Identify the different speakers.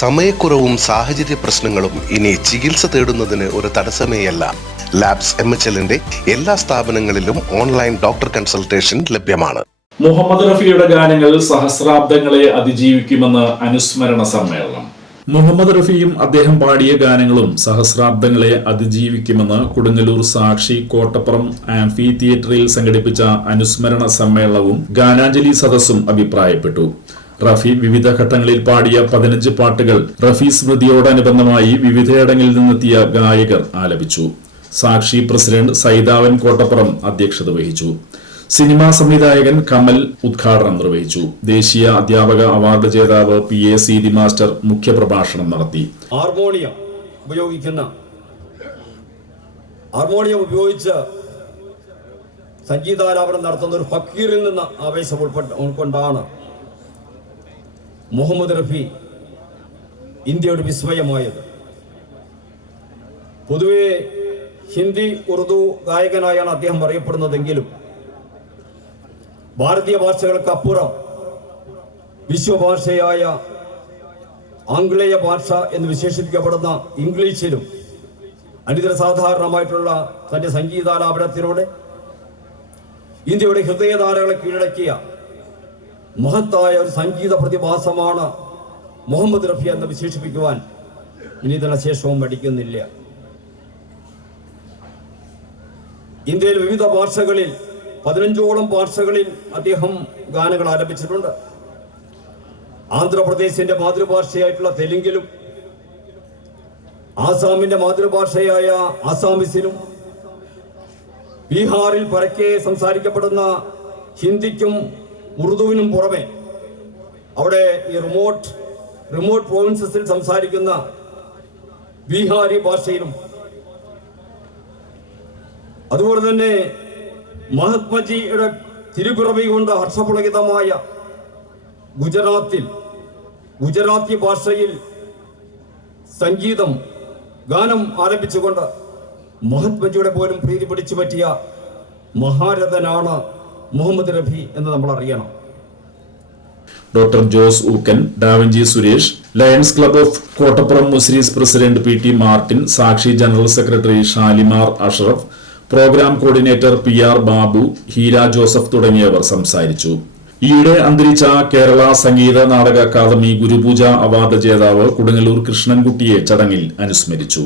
Speaker 1: സമയക്കുറവും സാഹചര്യ പ്രശ്നങ്ങളും ഇനി ചികിത്സ തേടുന്നതിന് ഒരു തടസ്സമേയല്ല. ലാബ്സ് എം എച്ച് എല്ലിന്റെ എല്ലാ സ്ഥാപനങ്ങളിലും ഓൺലൈൻ ഡോക്ടർ കൺസൾട്ടേഷൻ ലഭ്യമാണ്.
Speaker 2: മുഹമ്മദ് റഫിയുടെ ഗാനങ്ങൾ സഹസ്രാബ്ദങ്ങളെ അതിജീവിക്കുമെന്ന് അനുസ്മരണ സമ്മേളനം. മുഹമ്മദ് റഫിയും അദ്ദേഹം പാടിയ ഗാനങ്ങളും സഹസ്രാബ്ദങ്ങളെ അതിജീവിക്കുമെന്ന് കൊടുങ്ങല്ലൂർ സാക്ഷി കോട്ടപ്പുറം ആംഫി തിയേറ്ററിൽ സംഘടിപ്പിച്ച അനുസ്മരണ സമ്മേളനവും ഗാനാഞ്ജലി സദസ്സും അഭിപ്രായപ്പെട്ടു. റഫി വിവിധ ഘട്ടങ്ങളിൽ പാടിയ പതിനഞ്ച് പാട്ടുകൾ റഫി സ്മൃതിയോടനുബന്ധമായി വിവിധയിടങ്ങളിൽ നിന്നെത്തിയ ഗായകർ ആലപിച്ചു. സാക്ഷി പ്രസിഡന്റ് സൈതാവൻ കോട്ടപ്പുറം അധ്യക്ഷത വഹിച്ചു. സിനിമാ സംവിധായകൻ കമൽ ഉദ്ഘാടനം നിർവഹിച്ചു. ദേശീയ അധ്യാപക അവാർഡ് ജേതാവ് പി എ സീതി മാസ്റ്റർ മുഖ്യപ്രഭാഷണം നടത്തി.
Speaker 3: ഹാർമോണിയം ഉപയോഗിക്കുന്ന ഹാർമോണിയം ഉപയോഗിച്ച് സംഗീതാലാപനം നടത്തുന്ന ഒരു ഫക്കീറിൽ നിന്ന് ആവേശം ഉൾക്കൊണ്ടാണ് മുഹമ്മദ് റഫി ഇന്ത്യയുടെ വിസ്മയമായത്. പൊതുവെ ഹിന്ദി ഉറുദു ഗായകനായാണ് അദ്ദേഹം അറിയപ്പെടുന്നതെങ്കിലും ഭാരതീയ ഭാഷകൾക്കപ്പുറം വിശ്വഭാഷയായ ആംഗ്ലേയ ഭാഷ എന്ന് വിശേഷിപ്പിക്കപ്പെടുന്ന ഇംഗ്ലീഷിലും അനിതര സാധാരണമായിട്ടുള്ള തന്റെ സംഗീതാലാപനത്തിലൂടെ ഇന്ത്യയുടെ ഹൃദയധാരകളെ കീഴടക്കിയ മഹത്തായ ഒരു സംഗീത പ്രതിഭാസമാണ് മുഹമ്മദ് റഫി എന്ന് വിശേഷിപ്പിക്കുവാൻ ഇനി തന്നെ ശേഷവും പഠിക്കുന്നില്ല. ഇന്ത്യയിൽ വിവിധ ഭാഷകളിൽ പതിനഞ്ചോളം ഭാഷകളിൽ അദ്ദേഹം ഗാനങ്ങൾ ആലപിച്ചിട്ടുണ്ട് ആന്ധ്രാപ്രദേശിന്റെ മാതൃഭാഷയായിട്ടുള്ള തെലുങ്കിലും ആസാമിന്റെ മാതൃഭാഷയായ ആസാമിസിലും ബീഹാറിൽ പരക്കെ സംസാരിക്കപ്പെടുന്ന ഹിന്ദിക്കും ഉറുദുവിനും പുറമെ അവിടെ ഈ റിമോട്ട് റിമോട്ട് പ്രോവിൻസസിൽ സംസാരിക്കുന്ന ബീഹാരി ഭാഷയിലും അതുപോലെ തന്നെ മഹാത്മജിയുടെ തിരുപിറവി കൊണ്ട് ഹർഷപുളകിതമായ ഗുജറാത്തിൽ ഗുജറാത്തി ഭാഷയിൽ സംഗീതം ഗാനം ആരംഭിച്ചുകൊണ്ട് മഹാത്മജിയുടെ പോലും പ്രീതി പിടിച്ചു പറ്റിയ മഹാരഥനാണ് മുഹമ്മദ് റഫി എന്ന് നമ്മൾ അറിയണം
Speaker 2: doctor Jose Ookkan Da Vinci Suresh lions club of Kottappuram Muslims president P T Martin Sakshi general secretary Shalimar Ashraf programme coordinator P R Babu Heera Joseph തുടങ്ങിയവർ സംസാരിച്ചു. ഈയിടെ അന്തരിച്ച കേരള സംഗീത നാടക അക്കാദമി ഗുരുപൂജ അവാർഡ് ജേതാവ് കൊടുങ്ങല്ലൂർ കൃഷ്ണൻകുട്ടിയെ ചടങ്ങിൽ അനുസ്മരിച്ചു.